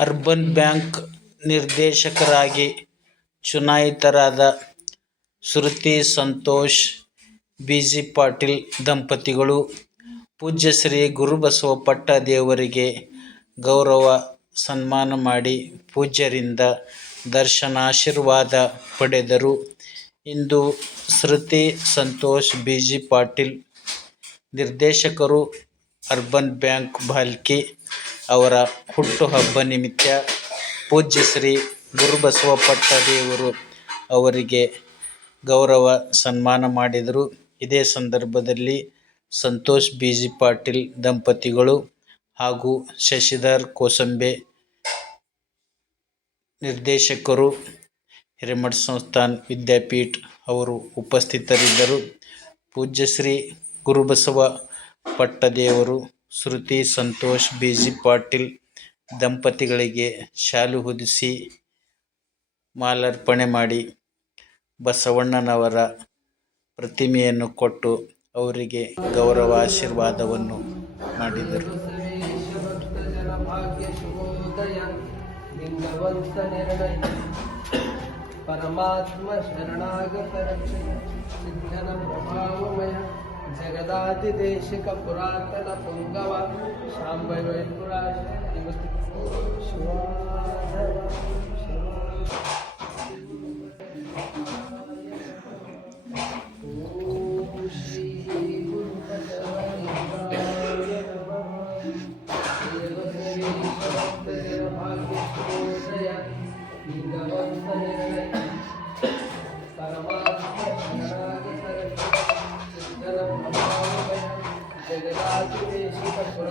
Urban bank ನಿರ್ದೇಶಕರಾಗಿ ಚುನಾಯಿತರಾದ Shruti Santosh B G Patil ದಂಪತಿಗಳು ಪೂಜ್ಯ ಶ್ರೀ ಗುರುಬಸವ ಪಟ್ಟದೇವರಿಗೆ ಗೌರವ ಸನ್ಮಾನ ಮಾಡಿ ಪೂಜ್ಯರಿಂದ ದರ್ಶನಾಶೀರ್ವಾದ ಪಡೆದರು. ಇಂದು ಶ್ರುತಿ ಸಂತೋಷ್ ಬಿ ಜಿ ಪಾಟೀಲ್ ನಿರ್ದೇಶಕರು ಅರ್ಬನ್ ಬ್ಯಾಂಕ್ ಭಾಲ್ಕಿ ಅವರ ಹುಟ್ಟುಹಬ್ಬ ನಿಮಿತ್ತ ಪೂಜ್ಯ ಶ್ರೀ ಗುರುಬಸವ ಪಟ್ಟದೇವರು ಅವರಿಗೆ ಗೌರವ ಸನ್ಮಾನ ಮಾಡಿದರು. ಇದೇ ಸಂದರ್ಭದಲ್ಲಿ ಸಂತೋಷ್ ಬಿ.ಜಿ. ಪಾಟೀಲ್ ದಂಪತಿಗಳು ಹಾಗೂ ಶಶಿಧರ್ ಕೋಸಂಬೆ ನಿರ್ದೇಶಕರು, ಹಿರೇಮಠ ಸಂಸ್ಥಾನ ವಿದ್ಯಾಪೀಠ ಅವರು ಉಪಸ್ಥಿತರಿದ್ದರು. ಪೂಜ್ಯಶ್ರೀ ಗುರುಬಸವ ಪಟ್ಟದೇವರು ಶ್ರುತಿ, ಸಂತೋಷ್ ಬಿ ಜಿ ಪಾಟೀಲ್, ದಂಪತಿಗಳಿಗೆ ಶಾಲು ಹೊದಿಸಿ ಮಾಲಾರ್ಪಣೆ ಮಾಡಿ ಬಸವಣ್ಣನವರ ಪ್ರತಿಮೆಯನ್ನು ಕೊಟ್ಟು ಅವರಿಗೆ ಗೌರವ ಆಶೀರ್ವಾದವನ್ನು ಮಾಡಿದರು. ಪರಮಾತ್ಮ ಶರಣಾಗತ कदादिदेशिकपुरातनपुङ्गव शाम्बवैपुराशिव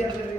gobierno